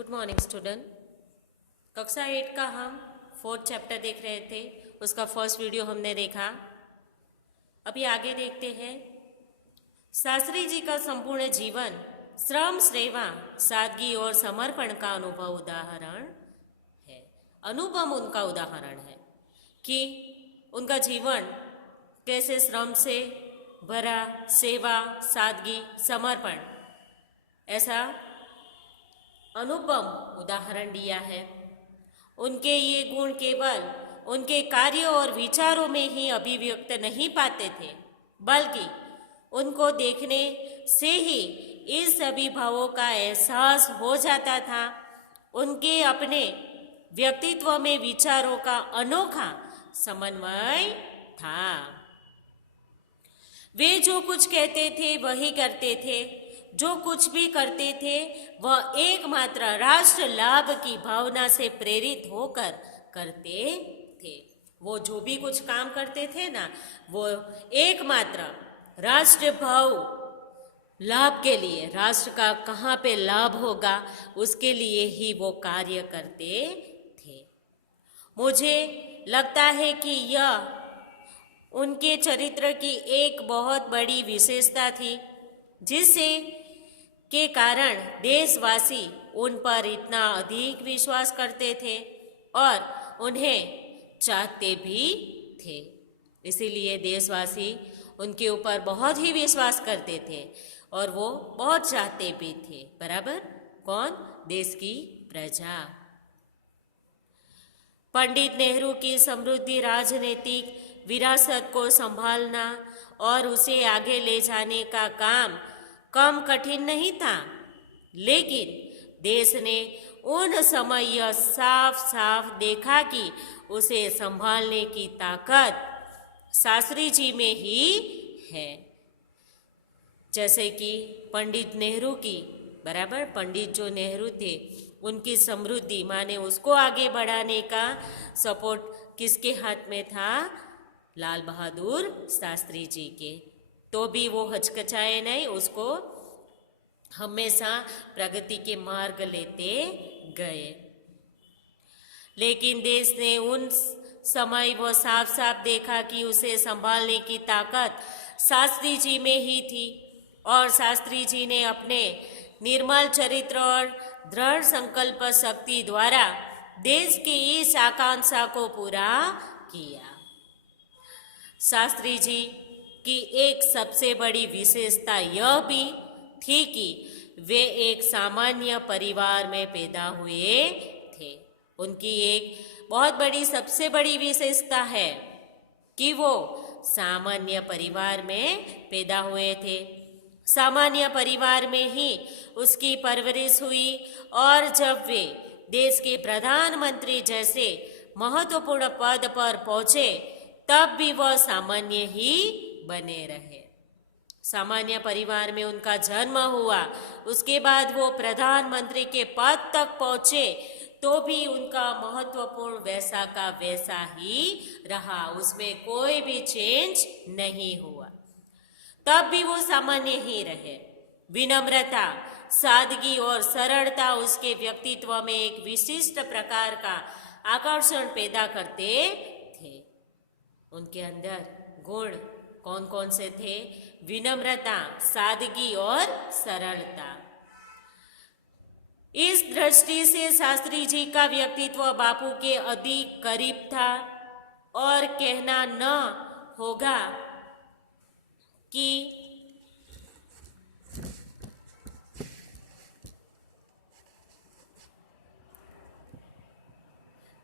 Good morning student. कक्षा 8 का हम 4th चैप्टर देख रहे थे। उसका फर्स्ट वीडियो हमने देखा। अभी आगे देखते हैं। शास्त्री जी का संपूर्ण जीवन श्रम, सेवा, सादगी और समर्पण का उदाहरण है। अनुपम उनका उदाहरण है कि उनका जीवन कैसे श्रम से भरा, सेवा, सादगी, समर्पण, ऐसा अनुपम उदाहरण दिया है। उनके ये गुण केवल उनके कार्यों और विचारों में ही अभिव्यक्त नहीं पाते थे, बल्कि उनको देखने से ही इन सभी भावों का एहसास हो जाता था। उनके अपने व्यक्तित्व में विचारों का अनोखा समन्वय था। वे जो कुछ कहते थे वही करते थे। जो कुछ भी करते थे वह एकमात्र राष्ट्र लाभ की भावना से प्रेरित होकर करते थे। वो जो भी कुछ काम करते थे ना, वो एकमात्र राष्ट्र भाव लाभ के लिए, राष्ट्र का कहाँ पे लाभ होगा उसके लिए ही वो कार्य करते थे। मुझे लगता है कि यह उनके चरित्र की एक बहुत बड़ी विशेषता थी, जिससे के कारण देशवासी उन पर इतना अधिक विश्वास करते थे और उन्हें चाहते भी थे। इसीलिए देशवासी उनके ऊपर बहुत ही विश्वास करते थे और वो बहुत चाहते भी थे। बराबर? कौन? देश की प्रजा। पंडित नेहरू की समृद्धि राजनीतिक विरासत को संभालना और उसे आगे ले जाने का काम कम कठिन नहीं था, लेकिन देश ने उन समय यह साफ साफ देखा कि उसे संभालने की ताकत शास्त्री जी में ही है। जैसे कि पंडित नेहरू की, बराबर, पंडित जो नेहरू थे उनकी समृद्धि माने उसको आगे बढ़ाने का सपोर्ट किसके हाथ में था? लाल बहादुर शास्त्री जी के। तो भी वो हचकचाए नहीं, उसको हमेशा प्रगति के मार्ग लेते गए। लेकिन देश ने उन समय वो साफ साफ देखा कि उसे संभालने की ताकत शास्त्री जी में ही थी और शास्त्री जी ने अपने निर्मल चरित्र और दृढ़ संकल्प शक्ति द्वारा देश की इस आकांक्षा को पूरा किया। शास्त्री जी की एक सबसे बड़ी विशेषता यह भी थी कि वे एक सामान्य परिवार में पैदा हुए थे। उनकी एक बहुत बड़ी, सबसे बड़ी विशेषता है कि वो सामान्य परिवार में पैदा हुए थे। सामान्य परिवार में ही उसकी परवरिश हुई और जब वे देश के प्रधानमंत्री जैसे महत्वपूर्ण पद पर पहुंचे तब भी वह सामान्य ही बने रहे। सामान्य परिवार में उनका जन्म हुआ, उसके बाद वो प्रधानमंत्री के पद तक पहुंचे तो भी उनका महत्वपूर्ण वैसा का वैसा ही रहा, उसमें कोई भी चेंज नहीं हुआ। तब भी वो सामान्य ही रहे। विनम्रता, सादगी और सरलता उसके व्यक्तित्व में एक विशिष्ट प्रकार का आकर्षण पैदा करते थे। उनके अंदर गुण कौन कौन से थे? विनम्रता, सादगी और सरलता। इस दृष्टि से शास्त्री जी का व्यक्तित्व बापू के अधिक करीब था और कहना न होगा कि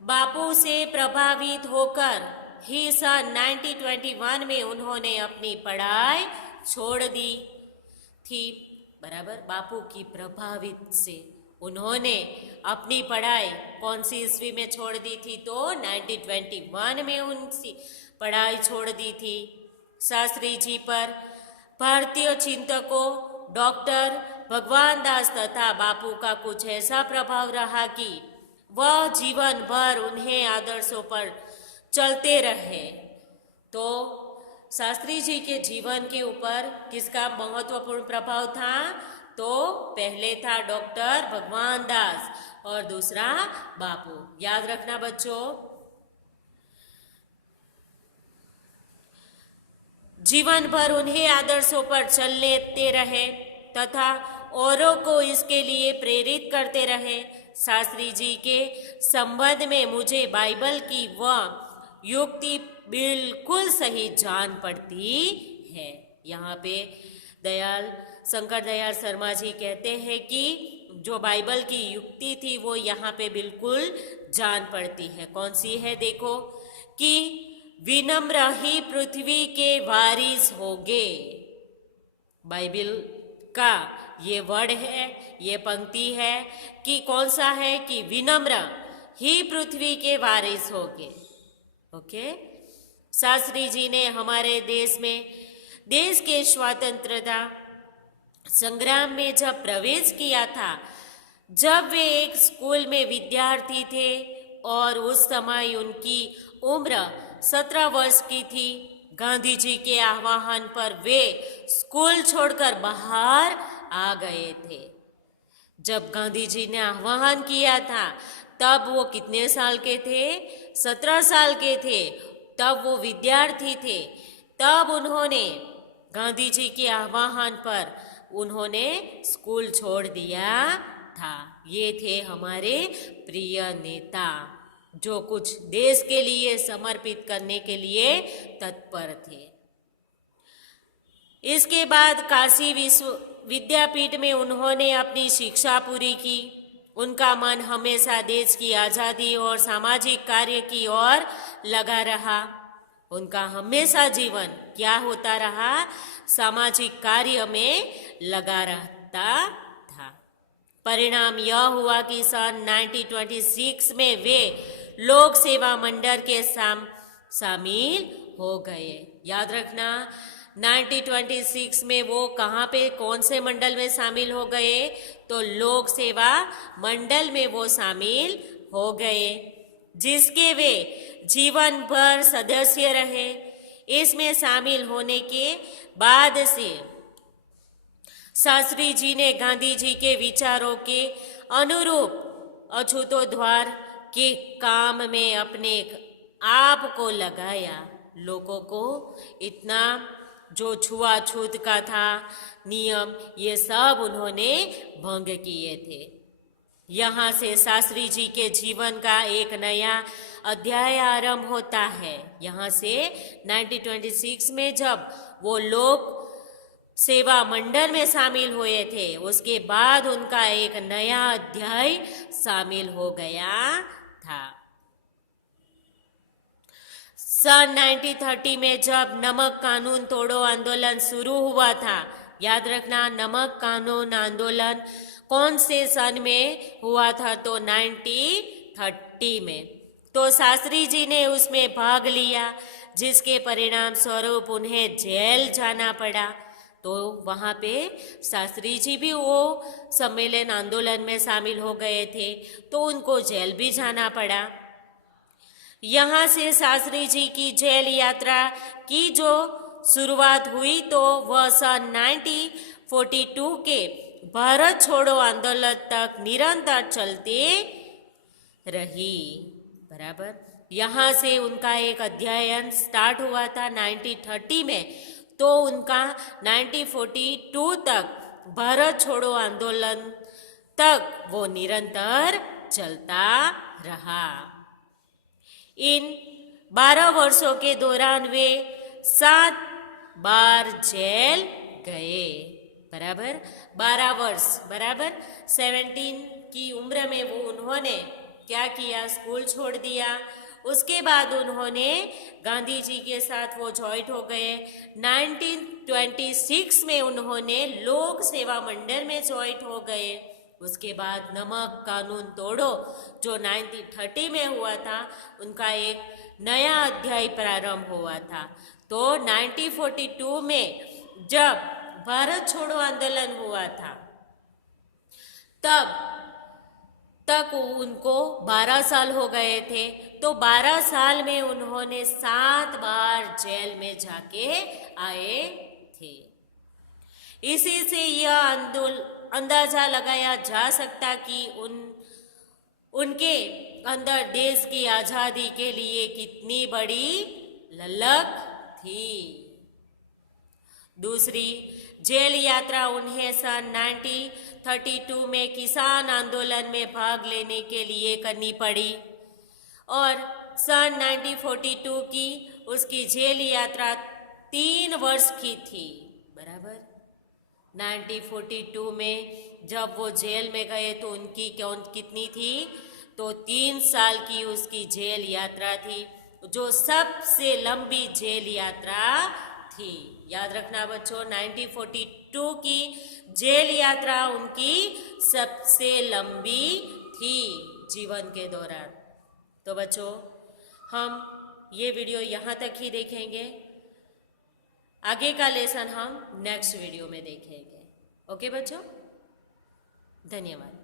बापू से प्रभावित होकर ही सन 1921 में उन्होंने अपनी पढ़ाई छोड़ दी थी। बराबर? बापू की प्रभावित से उन्होंने अपनी पढ़ाई कौन सी ईस्वी में छोड़ दी थी? तो 1921 में उनकी पढ़ाई छोड़ दी थी। शास्त्री जी पर भारतीय चिंतकों डॉक्टर भगवान दास तथा बापू का कुछ ऐसा प्रभाव रहा कि वह जीवन भर उन्हें आदर्शों पर चलते रहे। तो शास्त्री जी के जीवन के ऊपर किसका महत्वपूर्ण प्रभाव था? तो पहले था डॉक्टर भगवान दास और दूसरा बापू। याद रखना बच्चों। जीवन भर उन्हें आदर्शों पर चलते रहे तथा औरों को इसके लिए प्रेरित करते रहे। शास्त्री जी के संबंध में मुझे बाइबल की वह युक्ति बिल्कुल सही जान पड़ती है। यहाँ पे शंकर दयाल शर्मा जी कहते हैं कि जो बाइबल की युक्ति थी वो यहाँ पे बिल्कुल जान पड़ती है। कौन सी है देखो, कि विनम्र ही पृथ्वी के वारिस होगे। बाइबल का ये वर्ड है, ये पंक्ति है कि कौन सा है, कि विनम्र ही पृथ्वी के वारिस होगे। ओके। शास्त्री जी ने हमारे देश के स्वतंत्रता संग्राम में जब प्रवेश किया था, जब वे एक स्कूल में विद्यार्थी थे और उस समय उनकी उम्र 17 वर्ष की थी, गांधी जी के आह्वान पर वे स्कूल छोड़कर बाहर आ गए थे। जब गांधी जी ने आह्वान किया था तब वो कितने साल के थे? 17 साल के थे। तब वो विद्यार्थी थे। तब उन्होंने गांधी जी के आह्वान पर उन्होंने स्कूल छोड़ दिया था। ये थे हमारे प्रिय नेता जो कुछ देश के लिए समर्पित करने के लिए तत्पर थे। इसके बाद काशी विद्यापीठ में उन्होंने अपनी शिक्षा पूरी की। उनका मन हमेशा देश की आज़ादी और सामाजिक कार्य की ओर लगा रहा। उनका हमेशा जीवन क्या होता रहा? सामाजिक कार्य में लगा रहता था। परिणाम यह हुआ कि सन 1926 में वे लोक सेवा मंडल के शामिल हो गए। याद रखना, 1926 में वो कहाँ पे, कौन से मंडल में शामिल हो गए? तो लोक सेवा मंडल में वो शामिल हो गए, जिसके वे जीवन भर सदस्य रहे। इसमें शामिल होने के बाद से शास्त्री जी ने गांधी जी के विचारों के अनुरूप अछूतोद्धार के काम में अपने आप को लगाया। लोगों को इतना जो छुआछूत का था नियम, ये सब उन्होंने भंग किए थे। यहाँ से शास्त्री जी के जीवन का एक नया अध्याय आरंभ होता है। यहाँ से 1926 में जब वो लोक सेवा मंडल में शामिल हुए थे, उसके बाद उनका एक नया अध्याय शामिल हो गया था। सन 1930 में जब नमक कानून तोड़ो आंदोलन शुरू हुआ था, याद रखना नमक कानून आंदोलन कौन से सन में हुआ था? तो 1930 में। तो शास्त्री जी ने उसमें भाग लिया, जिसके परिणाम स्वरूप उन्हें जेल जाना पड़ा। तो वहाँ पे शास्त्री जी भी वो सम्मेलन आंदोलन में शामिल हो गए थे, तो उनको जेल भी जाना पड़ा। यहाँ से शास्त्री जी की जेल यात्रा की जो शुरुआत हुई तो वह सन 1942 के भारत छोड़ो आंदोलन तक निरंतर चलते रही। बराबर। यहाँ से उनका एक अध्ययन स्टार्ट हुआ था 1930 में, तो उनका 1942 तक भारत छोड़ो आंदोलन तक वो निरंतर चलता रहा। इन 12 वर्षों के दौरान वे 7 बार जेल गए। बराबर 12 वर्ष, बराबर 17 की उम्र में वो उन्होंने क्या किया? स्कूल छोड़ दिया। उसके बाद उन्होंने गांधी जी के साथ वो जॉइंट हो गए। 1926 में उन्होंने लोक सेवा मंडल में जॉइंट हो गए। उसके बाद नमक कानून तोड़ो जो 1930 में हुआ था, उनका एक नया अध्याय प्रारंभ हुआ था। तो 1942 में जब भारत छोड़ो आंदोलन हुआ था, तब तक उनको 12 साल हो गए थे। तो 12 साल में उन्होंने 7 बार जेल में जाके आए थे। इसी से यह अंदाजा लगाया जा सकता कि उनके अंदर देश की आजादी के लिए कितनी बड़ी ललक थी। दूसरी जेल यात्रा उन्हें सन 1932 में किसान आंदोलन में भाग लेने के लिए करनी पड़ी और सन 1942 की उसकी जेल यात्रा 3 वर्ष की थी। बराबर 1942 में जब वो जेल में गए तो उनकी कितनी थी, तो 3 साल की उसकी जेल यात्रा थी, जो सबसे लंबी जेल यात्रा थी। याद रखना बच्चों, 1942 की जेल यात्रा उनकी सबसे लंबी थी जीवन के दौरान। तो बच्चों, हम ये वीडियो यहाँ तक ही देखेंगे। आगे का लेसन हम नेक्स्ट वीडियो में देखेंगे। ओके बच्चों, धन्यवाद।